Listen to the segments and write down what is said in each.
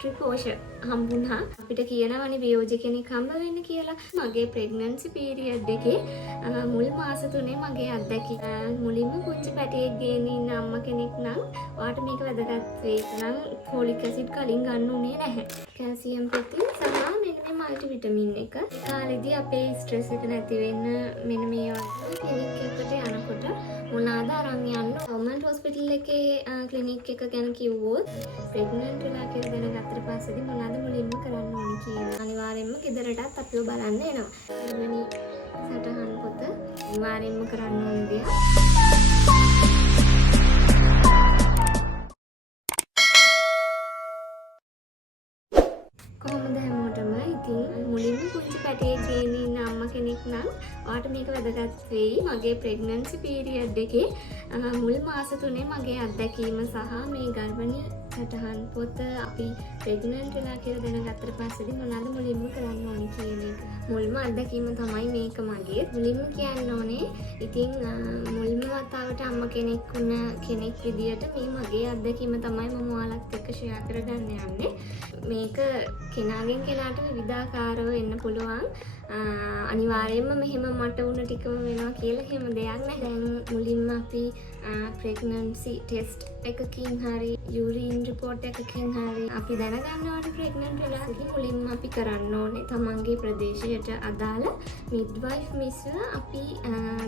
ත්‍රිපෝෂ හම්බුණා. අපිට කියනවනේ වියෝජ කෙනෙක් හම්බ වෙන්න කියලා. මගේ ප්‍රෙග්නන්සි පීරියඩ් එකේ මුල් මාස 3 මගේ අත්දැකීම මුලින්ම පුංචි පැටියෙක් ගේන ඉන්න අම්මා කෙනෙක් නම් ඔයාට මේක වැදගත් වෙයි. නම් ෆෝලික් ඇසිඩ් කලින් ගන්න උනේ නැහැ. කැල්සියම් ප්‍රෝටීන් සහ මෙන්න මේ මල්ටි විටමින් එක. කාලෙදී අපේ ස්ට්‍රෙස් එක නැති වෙන්න මෙන්න මේ වගේ ක්ලිනික් එකකට යනකොට මොනවාද අරන් යන්න. ගවර්න්මන්ට් හොස්පිටල් එකේ ක්ලිනික් එක ගැන කිව්වොත් ප්‍රෙග්නන්ට් වෙලා කියලා දැනගත්තට පස්සේදී මොනවාද මුලින්ම කරන්න ඕනේ කියලා. අනිවාර්යයෙන්ම ගෙදරටත් අපිව බලන්න එනවා. එවැනි සටහන් පොත අනිවාර්යයෙන්ම කරන්න ඕනේ දෙයක්. කොහොමද හැමෝටම ඉතින් මුලින්ම පුංචි පැටියෙක් ගේන ඉන්න අම්මා කෙනෙක් නම් ඔයාට මේක වැදගත් වෙයි. මගේ ප්‍රෙග්නන්සි පීරියඩ් එකේ මුල් මාස 3 මගේ අත්දැකීම සහ මේ ගර්භණී සටහන් පොත අපි ප්‍රෙග්නන්ට් වෙලා කියලා දැනගත්තට පස්සේදී මොනවාද මුලින්ම කරන්න ඕනේ කියන එක. මුල්ම අත්දැකීම තමයි මේක මගේ. මුලින්ම කියන්න ඕනේ ඉතින් මුල්ම වතාවට අම්මා කෙනෙක් වුණ කෙනෙක් විදියට මේ මගේ අත්දැකීම තමයි මම ඔයාලත් එක්ක ෂෙයා කරගන්න යන්නේ. මේක කෙනාගෙන් කෙනාට විවිධාකාරව වෙන්න පුළුවන්. අනිවාර්යයෙන්ම මෙහෙම මට වුණ ටිකම වෙනවා කියලා හැම දෙයක් නැහැ. දැන් මුලින්ම අපි ප්‍රෙග්නන්සි ටෙස්ට් එකකින් හරි යුරින් රිපෝට් එකකින් හරි අපි දැනගන්න ඕනේ ප්‍රෙග්නන්ට් වෙලා ඉතින් මුලින්ම අපි කරන්න ඕනේ තමන්ගේ ප්‍රදේශයට අදාළ මිඩ්වයිෆ් මිස්ව අපි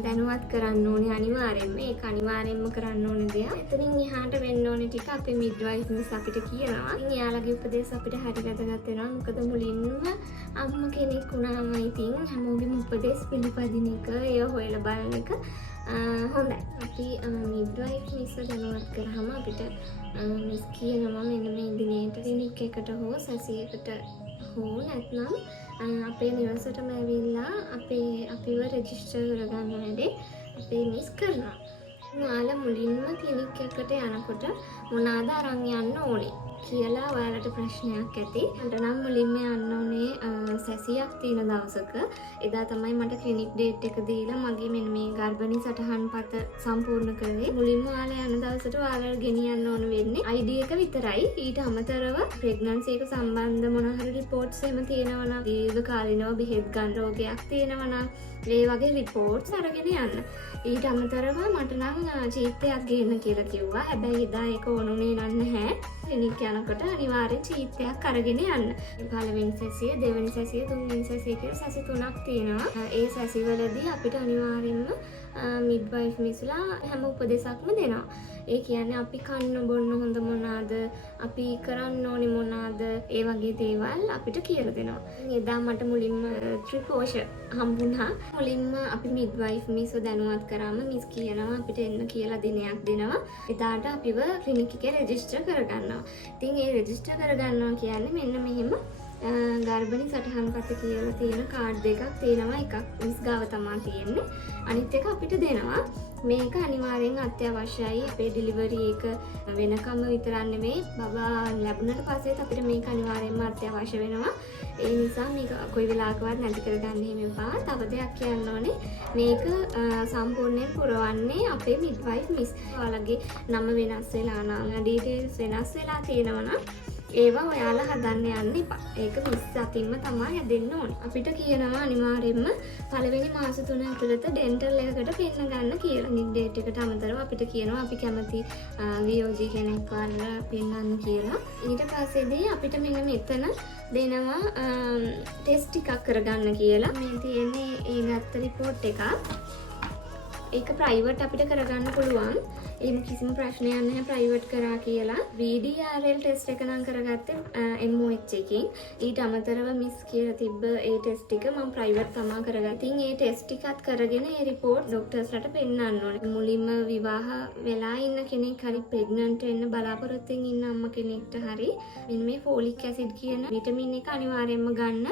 දැනුවත් කරන්න ඕනේ. අනිවාර්යයෙන්ම ඒක අනිවාර්යයෙන්ම කරන්න ඕනේ දෙයක්. එතනින් එහාට වෙන්න ඕනේ ටික අපේ මිඩ්වයිෆ් මිස් අපිට කියනවා. ඉතින් එයාලගේ උපදෙස් අපිට හරි වැදගත් වෙනවා. මොකද මුලින්ම අම්මා කෙනෙක් වුණාම ඉතින් හැමෝගෙම උපදෙස් පිළිපදින එක ඒව හොයලා බලන එක හොඳයි. අපි මිඩ්වයිෆ් මිස්ව දැනුවත් කරාම අපිට මිස් කියනවා මෙන්න මේ දිනේට ක්ලිනික් එකට හෝ සැසියකට හෝ නැත්නම් අපේ නිවසටම ඇවිල්ලා අපිව රෙජිස්ටර් කරගන්න වැඩේ අපේ මිස් කරනවා. ඔයාලා මුලින්ම ක්ලිනික් එකට යනකොට මොනවාද අරන් යන්න ඕනේ කියලා ඔයාලට ප්‍රශ්නයක් ඇති. මට නම් මුලින්ම යන්න ඕනේ සැසියක් තියෙන දවසක. එදා තමයි මට ක්ලිනික් ඩේට් එක දීලා මගේ මෙන්න මේ ගර්භණී සටහන් පත සම්පූර්ණ කරේ. මුලින්ම ඔයාලා යන දවසට ඔයාලා ගෙනියන්න ඕන වෙන්නේ ID එක විතරයි. ඊට අමතරව ප්‍රෙග්නන්සි එක සම්බන්ධ මොන හරි රිපෝට්ස් එහෙම තියෙනවා නම් දීර්ඝ කාලිනව බෙහෙත් ගන්න රෝගයක් තියෙනවා නම් ඒ වගේ රිපෝට්ස් අරගෙන යන්න. ඊට අමතරව මට නම් චීත්තයක් ගේන්න කියලා කිව්වා. හැබැයි එදා ඒක ඕනුනේ නැහැ. ක්ලිනික් යනකොට අනිවාර්යෙන් චීත්තයක් අරගෙන යන්න. පළවෙනි සැසිය, දෙවෙනි සැසිය, තුන්වෙනි සැසිය කියලා සැසි 3ක් තියෙනවා. ඒ සැසිවලදී අපිට අනිවාර්යෙන්ම මිඩ්වයිෆ් මිස්ලා හැම උපදෙසක්ම දෙනවා. ඒ කියන්නේ අපි කන්න බොන්න හොඳ මොනවාද, අපි කරන්න ඕනේ මොනවාද, ඒ වගේ දේවල් අපිට කියලා දෙනවා. එදා මට මුලින්ම ත්‍රිපෝෂ හම්බුණා. මුලින්ම අපි මිඩ්වයිෆ් මිස්ව දැනුවත් කරාම මිස් කියනවා අපිට එන්න කියලා දිනයක් දෙනවා. එදාට අපිව ක්ලිනික් එකේ රෙජිස්ටර් කරගන්නවා. ඉතින් ඒ රෙජිස්ටර් කරගන්නවා කියන්නේ මෙන්න මෙහෙම ගර්භණී සටහන් පත කියලා තියෙන කාඩ් දෙකක් තියෙනවා. එකක් මිස් ගාව තමයි තියෙන්නේ. අනිත් එක අපිට දෙනවා. මේක අනිවාර්යෙන් අත්‍යවශ්‍යයි. අපේ ඩෙලිවරි එක වෙනකම් විතරක් නෙමෙයි බබා ලැබුණට පස්සෙත් අපිට මේක අනිවාර්යෙන්ම අත්‍යවශ්‍ය වෙනවා. ඒ නිසා මේක කොයි වෙලාවකවත් නැති කරගන්න එහෙම එපා. තව දෙයක් කියන්න ඕනේ. මේක සම්පූර්ණයෙන් පුරවන්නේ අපේ මිඩ්වයිෆ් මිස්. ඔයාලගේ නම වෙනස් වෙලා නම් ඩීටේල්ස් වෙනස් වෙලා තියෙනවා නම් ඒවා ඔයාලා හදන්න යන්න එපා. ඒක මිස් අතින්ම තමයි හදෙන්න ඕනේ. අපිට කියනවා අනිවාර්යයෙන්ම පළවෙනි මාස 3 ඇතුළත ඩෙන්ටල් එකකට පෙන්න ගන්න කියලා. නික් ඩේට් එකට අමතරව අපිට කියනවා අපි කැමති වියෝජී කෙනෙක් වන්න පෙන්නන්න කියලා. ඊට පස්සේදී අපිට මෙන්න මෙතන දෙනවා ටෙස්ට් ටිකක් කරගන්න කියලා. මේ තියෙන්නේ ඒ ගත්ත රිපෝට් එකක්. ඒක ප්‍රයිවට් අපිට කරගන්න පුළුවන්. එහෙම කිසිම ප්‍රශ්නයක් නැහැ ප්‍රයිවට් කරා කියලා. VDRL ටෙස්ට් එක නම් කරගත්තේ MOH එකකින්. ඊට අමතරව මිස් කියලා තිබ්බ ඒ ටෙස්ට් එක මම ප්‍රයිවට් තමා කරගත්තා. ඉතින් ඒ ටෙස්ට් ටිකත් කරගෙන ඒ රිපෝට් ડોක්ටර්ස්ලට පෙන්නන්න ඕනේ. මුලින්ම විවාහ වෙලා ඉන්න කෙනෙක් හරි ප්‍රෙග්නන්ට් වෙන්න බලාපොරොත්තුෙන් ඉන්න අම්මා කෙනෙක්ට හරි මෙන්න මේ ෆෝලික් ඇසිඩ් කියන විටමින් එක අනිවාර්යයෙන්ම ගන්න.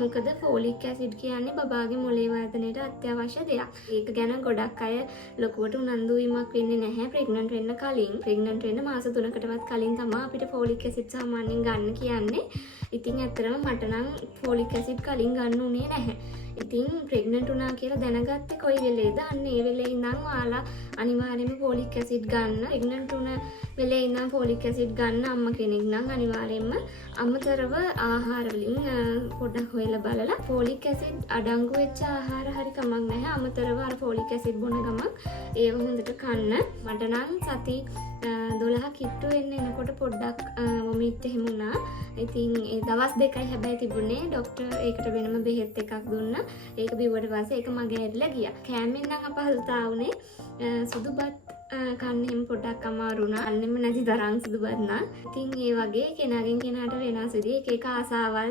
මොකද ෆෝලික් ඇසිඩ් කියන්නේ බබාගේ මොළේ වර්ධනයට අත්‍යවශ්‍ය දෙයක්. ඒක ගැන ගොඩක් අය ලොකුවට උනන්දු වීමක් වෙන්නේ නැහැ. ප්‍රෙග්නන්ට් වෙන්න කලින් ප්‍රෙග්නන්ට් වෙන්න මාස 3කටවත් කලින් තමයි අපිට ෆෝලික් ඇසිඩ් සාමාන්‍යයෙන් ගන්න කියන්නේ. ඉතින් ඇත්තටම මට නම් ෆෝලික් ඇසිඩ් කලින් ගන්න උනේ නැහැ. ඉතින් ප්‍රෙග්නන්ට් වුණා කියලා දැනගත්තේ කොයි වෙලේද? අන්න ඒ වෙලේ ඉඳන් ඔයාලා අනිවාර්යයෙන්ම ෆෝලික් ඇසිඩ් ගන්න. ප්‍රෙග්නන්ට් වුණ වෙලේ ඉඳන් ෆෝලික් ඇසිඩ් ගන්න අම්මා කෙනෙක් නම් අනිවාර්යයෙන්ම අමතරව ආහාර වලින් පොඩ්ඩක් හොයලා බලලා ෆෝලික් ඇසිඩ් අඩංගු වෙච්ච ආහාර හරි කමක් නැහැ. අමතරව අර ෆෝලික් ඇසිඩ් බොන ගමන් ඒව හොඳට කන්න. මට නම් සති 12 කිට්ටු වෙන්න එනකොට පොඩ්ඩක් වොමිට් එහෙම වුණා. ඉතින් ඒ දවස් දෙකයි හැබැයි තිබුණේ. ડોක්ටර් ඒකට වෙනම බෙහෙත් එකක් දුන්නා. ඒක බිව්වට පස්සේ ඒක මගේ ඇරිලා ගියා. කෑමෙන් නම් අපහසුතාව උනේ. සුදුබත් කන්න එහෙම පොඩ්ඩක් අමාරු වුණා. අන්නෙම නැති තරම් සුදුබත් නම්. ඉතින් ඒ වගේ කෙනාගෙන් කෙනාට වෙනස් විදිහේ එක එක ආසාවල්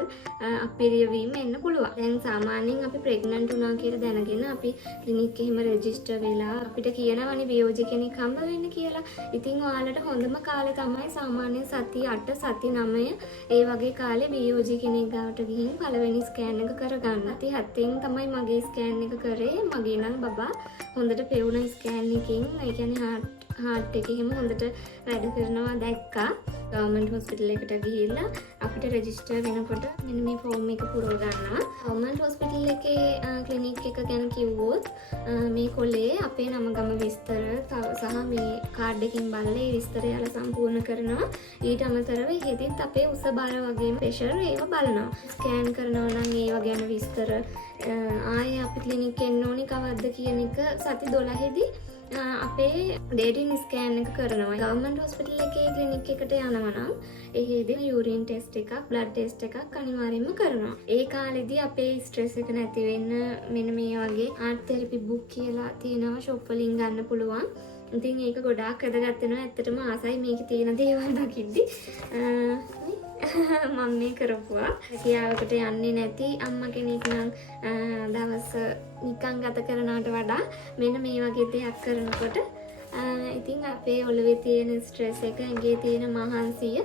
අපිරිය වීම එන්න පුළුවන්. දැන් සාමාන්‍යයෙන් අපි ප්‍රෙග්නන්ට් වුණා කියලා දැනගෙන අපි ක්ලිනික් එහෙම රෙජිස්ටර් වෙලා අපිට කියනවනේ වියෝජි කෙනෙක් හම්බ වෙන්න කියලා. ඉතින් ඔයාලට හොඳම කාලේ තමයි සාමාන්‍යයෙන් සති 8 සති 9 ඒ වගේ කාලේ වියෝජි කෙනෙක් ගාවට ගිහින් පළවෙනි ස්කෑන් එක කරගන්න. සති 7න් තමයි මගේ ස්කෑන් එක කරේ. මගේ නම් බබා හොඳට පෙවුන ස්කෑන් එකකින් ඒ කියන්නේ හાર્ට් එක එහෙම හොඳට වැඩ කරනවා දැක්කා. ගවර්න්මන්ට් හොස්පිටල් එකට ගිහිල්ලා අපිට රෙජිස්ටර් වෙනකොට මෙන්න මේ ෆෝම් එක පුරව ගන්නවා. ගවර්න්මන්ට් හොස්පිටල් එකේ ක්ලිනික් එක ගැන කිව්වොත් මේ කොලේ අපේ නම ගම විස්තර සහ මේ කාඩ් එකකින් බලලා ඒ විස්තරය යාලා සම්පූර්ණ කරනවා. ඊට අමතරව ඉහෙදිත් අපේ උස බර වගේම ප්‍රෙෂර් ඒව බලනවා. ස්කෑන් කරනවා නම් ඒව ගැන විස්තර ආයේ අපි ක්ලිනික් එන්න ඕනි කවද්ද කියන එක සති 12 අපේ ඩේටින් ස්කෑන් එක කරනවා. ගවර්න්මන්ට් හොස්පිටල් එකේ ක්ලිනික් එකට යනවා නම් එහෙදී යූරින් ටෙස්ට් එකක්, බ්ලඩ් ටෙස්ට් එකක් අනිවාර්යයෙන්ම කරනවා. ඒ කාලෙදී අපේ ස්ට්‍රෙස් එක නැති වෙන්න මෙන්න මේ වගේ ආර්ට් තෙරපි බුක් කියලා තියෙනවා ෂොප් වලින් ගන්න පුළුවන්. ඉතින් ඒක ගොඩාක් වැදගත් වෙනවා. ඇත්තටම ආසයි මේකේ තියෙන දේවල් දකිද්දි. මම මේ කරපුවා කියාවකට යන්නේ නැති අම්මා කෙනෙක් නම් දවස් නිකන් ගත කරනවට වඩා මෙන්න මේ වගේ දෙයක් කරනකොට ඉතින් අපේ ඔළුවේ තියෙන ස්ට්‍රෙස් එක, ඇඟේ තියෙන මහන්සිය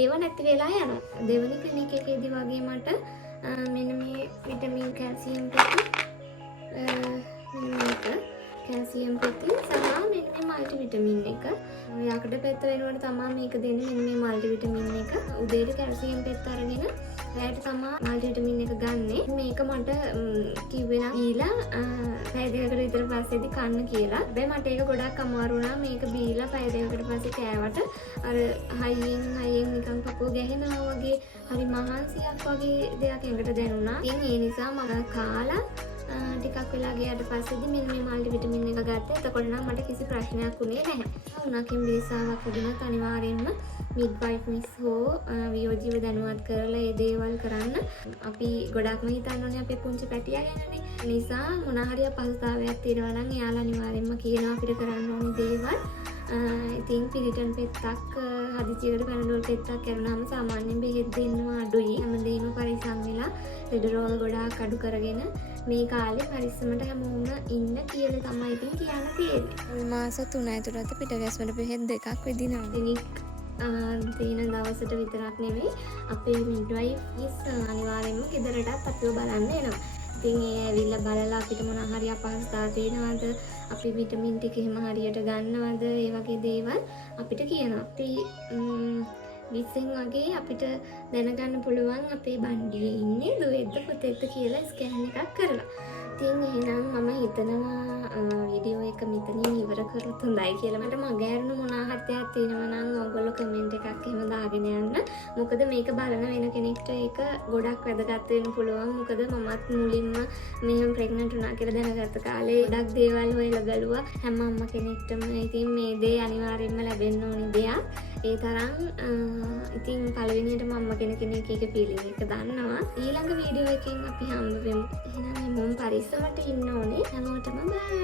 ඒව නැති වෙලා යනවා. දෙවෙනි ක්ලිනික් එකේදී වගේ මට මෙන්න මේ විටමින් කැල්සියම් පොති කැල්සියම් පොති සහ මෙන්න මේ මල්ටි විටමින් එක යකඩ පෙත්ත වෙනුවට තමයි මේක දෙන්නේ. මෙන්න මේ මල්ටි විටමින් එක උදේට කැල්සියම් පෙත්ත අරගෙන රැයට තමයි මල්ටි විටමින් එක ගන්නෙ. මේක මට කිව්වේ නම් ඊලා පැය දෙකකට විතර පස්සේදී කන්න කියලා. හැබැයි මට ඒක ගොඩක් අමාරු වුණා. මේක බීලා පැය දෙකකට පස්සේ කෑවට අර හයියෙන් නිකන් පපුව ගැහෙනවා වගේ හරි මහන්සියක් වගේ දෙයක් එකට දැනුණා. ඉතින් ඒ නිසා මම කාලා ටිකක් වෙලා ගියාට පස්සේදී මෙන්න මේ මල්ටි විටමින් එක ගත්තා. එතකොට නම් මට කිසි ප්‍රශ්නයක් වුණේ නැහැ. උනාකින් වීසාවක් වුණත් අනිවාර්යෙන්ම මිඩ්වයිෆ් මිස් හෝ වියෝජිව දැනුවත් කරලා ඒ දේවල් කරන්න. අපි ගොඩක්ම හිතන්න ඕනේ අපේ පුංචි පැටියා ගැනනේ. නිසා මොන හරි අපහසුතාවයක් තියෙනවා නම් එයාලා අනිවාර්යෙන්ම කියනවා අපිට කරන්න ඕනේ දේවල්. ඉතින් පිරිටන් පෙත්තක් හදිසියකට පැනඩෝල් පෙත්තක් කරුණාම සාමාන්‍යයෙන් බෙහෙත් දෙන්නවා අඩුයි. හැමදේම පරිස්සම් වෙලා ලෙඩ රෝග ගොඩාක් අඩු කරගෙන මේ කාලේ පරිස්සමට හැමෝම ඉන්න කියලා තමයි ඉතින් කියන්න තියෙන්නේ. මාස 3 ඇතුළත පිටගැස්මට බෙහෙත් 2ක් විදිනවා. ක්ලිනික් දින දවසට විතරක් නෙවෙයි අපේ මිඩ්වයිෆ්ස් අනිවාර්යෙන්ම ගෙදරටත් අපිව බලන්න එනවා. ඉතින් ඒ ඇවිල්ලා බලලා අපිට මොන හරි අපහසුතාව තියෙනවද, අපි විටමින් ටික එහෙම හරියට ගන්නවද, ඒ වගේ දේවල් අපිට කියනවා. අපි 20න් වගේ අපිට දැනගන්න පුළුවන් අපේ බණ්ඩියේ ඉන්නේ දුවේද්ද පුතේද්ද කියලා ස්කෑන් එකක් කරලා. ඉතින් එහෙනම් මම හිතනවා වීඩියෝ එක මෙතනින් ඉවර කරොත් හොඳයි කියලා. මට මගහැරුණු මොනාහත්යක් තියෙනවා නම් ඔයගොල්ලෝ කමෙන්ට් එකක් එහෙම දාගෙන යන්න. මොකද මේක බලන වෙන කෙනෙක්ට ඒක ගොඩක් වැදගත් වෙන්න පුළුවන්. මොකද මමත් මුලින්ම මෙහෙම ප්‍රෙග්නන්ට් වුණා කියලා දැනගත්ත කාලේ ගොඩක් දේවල් හොයලා බැලුවා. හැම අම්මා කෙනෙක්ටම ඉතින් මේ දේ අනිවාර්යෙන්ම ලැබෙන්න ඕනි දෙයක්. ඒ තරම් ඉතින් පළවෙනියටම අම්මා කෙනෙක් එක ෆීලිං එක දන්නවා. ඊළඟ වීඩියෝ එකෙන් අපි හම්බ වෙමු. එහෙනම් මම පරිස්සමට ඉන්න ඕනේ. හැමෝටම බයි.